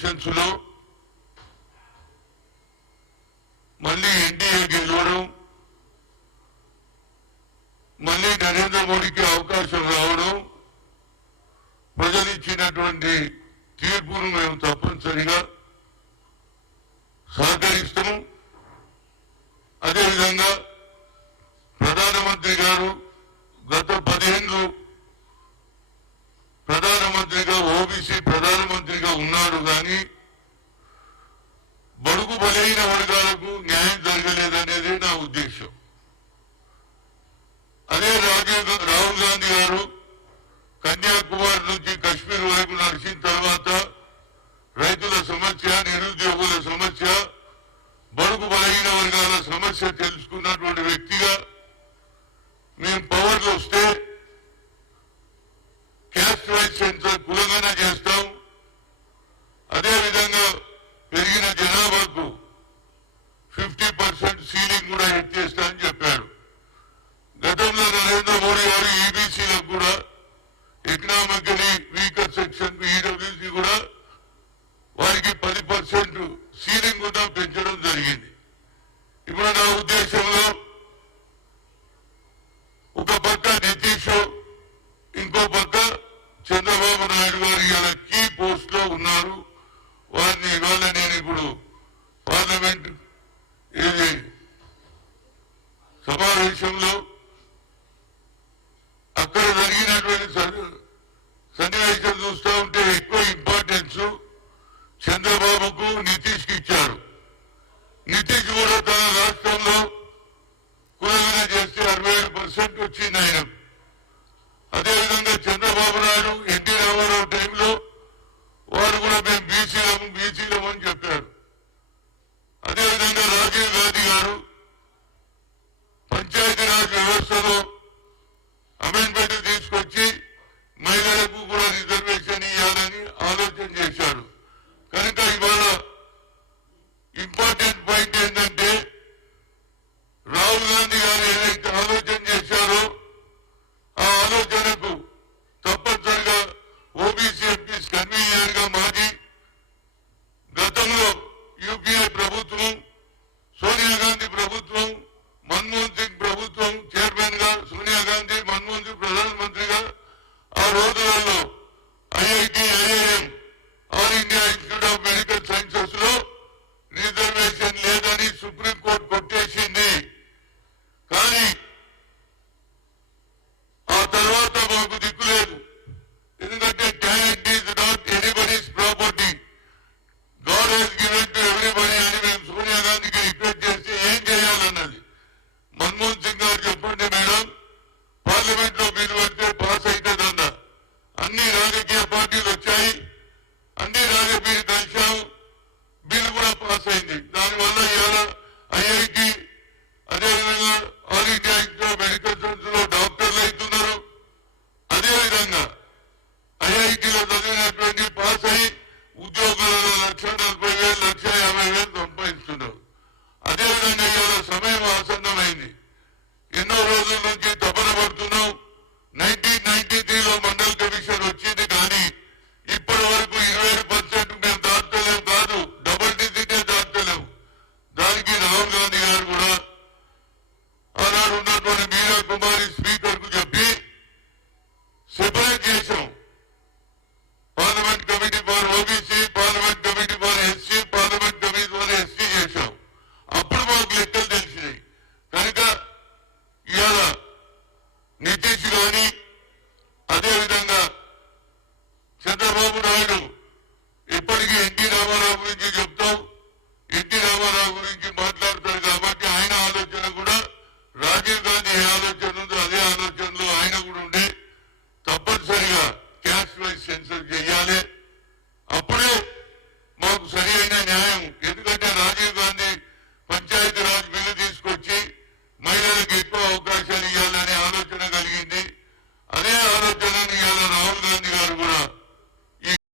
Elections లో మళ్ళీ NDA గెలవడం, మళ్ళీ నరేంద్ర మోడీకి అవకాశం రావడం, ప్రజలు ఇచ్చినటువంటి తీర్పును మేము తప్పనిసరిగా సహకరిస్తాము. అదేవిధంగా ప్రధానమంత్రి గారు గత 10 ఏళ్ళు ప్రధానమంత్రిగా ఓబీసీ ప్రధానమంత్రిగా ఉన్నారు, కానీ బడుగు బలైన వర్గాలకు న్యాయం జరగలేదనేది నా ఉద్దేశం. అదే రాహుల్ గాంధీ గారు కన్యాకుమారి నుంచి కశ్మీర్ వరకు నడిచిన తర్వాత రైతుల సమస్య, నిరుద్యోగుల సమస్య, బడుగు బలహీన వర్గాల సమస్య తెలుసుకున్నటువంటి వ్యక్తిగా మేము పవర్లో వస్తే క్యాస్ట్ వైజ్ సెన్సర్ కులగన చేస్తాం. అదేవిధంగా పెరిగిన జనాభాకు 50% సీలింగ్ కూడా ఎత్తేస్తామని చెప్పారు. గతంలో నరేంద్ర మోడీ గారు ఈబీసీలకు కూడా ఎకనామికలీ వీకర్ సెక్షన్ ఈడబ్ల్యూసీ కూడా వారికి 10% సీలింగ్ కూడా పెంచడం జరిగింది. ఇప్పుడు నా ఉద్దేశంలో ఒక పక్క నితీష్, ఇంకో పక్క చంద్రబాబు నాయుడు గారు ఇలా కీ పోస్ట్ లో ఉన్నారు. వారిని ఇవాళ నేను ఇప్పుడు పార్లమెంట్ సమావేశంలో అక్కడ జరిగినటువంటి సన్నివేశం చూస్తూ ఉంటే ఎక్కువ ఇంపార్టెన్స్ చంద్రబాబుకు, నితీష్ కి ఇచ్చారు. నితీష్ కూడా తన రాష్ట్రంలో కులగన చేస్తే 67% వచ్చింది ఆయన. అదేవిధంగా చంద్రబాబు నాయుడు ఎన్టీ రామారావు టైంలో వారు కూడా మేము బీసీలము అని చెప్పారు. అదేవిధంగా రాజీవ్ గాంధీ గారు పంచాయతీరాజ్ వ్యవస్థలో అమెండ్మెంట్ తీసుకొచ్చి మహిళలకు కూడా రిజర్వేషన్ ఇవ్వాలని ఆలోచన చేశారు. కనుక ఇవాళ ఇంపార్టెంట్ పాయింట్ ఏంటంటే రాహుల్ గాంధీ గారు ఏదైతే ఆలోచన చేశారో ఆ ఆలోచనకు తప్పనిసరిగా ఓబీసీ ఎంపీస్ కన్వీనర్ గా మారి గతంలో యూపీఏ ప్రభుత్వం, సోనియా గాంధీ ప్రభుత్వం, మన్మోహన్ సింగ్ ప్రభుత్వం చైర్మన్ గా సోనియా గాంధీ, మన్మోహన్ సింగ్ ప్రధానమంత్రిగా ఆ రోజులలో IIT, IIM, All India Institute of Medical Sciences లో రిజర్వేషన్ లేదని సుప్రీంకోర్టు కొట్టేసింది. కానీ ఆ తర్వాత మాకు దిక్కు లేదు. ఎందుకంటే talent is not anybody's property, God has given to everybody అని మేము సోనియా గాంధీకి రిక్వెస్ట్ చేస్తే ఏం చేయాలన్నది. మన్మోహన్ సింగ్ గారు చెప్పండి మేడం, పార్లమెంట్ లో బిల్లు వస్తే పాస్ అవుతుందన్న. అన్ని రాజకీయ పార్టీలు వచ్చాయి, అన్ని రాజకీయ కలిసాం, బిల్లు కూడా పాస్ అయింది. దానివల్ల ఇవాళ ఐఐటి, అదేవిధంగా all India Institute of medical science లో డాక్టర్లు అవుతున్నారు. అదేవిధంగా ఐఐటీలో చదివినటువంటి పాస్ అయ్యి ఉద్యోగాలలో 1,40,000, 1,50,000 సంపాదిస్తున్నారు. అదేవిధంగా ఇవాళ సమయం ఆసన్నమైంది. ఎన్నో రోజుల నుంచి తపన పడుతున్నాం. 1993లో మండల్ కమిషన్ వచ్చింది, కానీ ఇప్పటి వరకు 20% మేము దాటలేము, కాదు డబుల్ డిజిటే దాటలేము. దానికి రాహుల్ గాంధీ గారు కూడా ఆనాడు ఉన్నటువంటి మీరా కుమారి స్పీకర్ కు చెప్పి సెపరేట్ చేశాం. Parliament committee for OBC, parliament committee for SC, parliament committee for ST చేశాం. అప్పుడు మాకు లెక్కలు తెలిసినాయి. కనుక ఇవాళ నితీష్ గాని, అదేవిధంగా చంద్రబాబు నాయుడు ఇప్పటికీ ఎన్టీ రామారావు గురించి చెప్తాం, ఎన్టీ రామారావు గురించి మాట్లాడతారు. కాబట్టి ఆయన ఆలోచన కూడా రాజీవ్ గాంధీ ఏ ఆలోచన ఉందో అదే ఆలోచనలో ఆయన కూడా ఉండే తప్పనిసరిగా క్యాస్ట్ వైజ్ సెన్సర్ చేయాలి.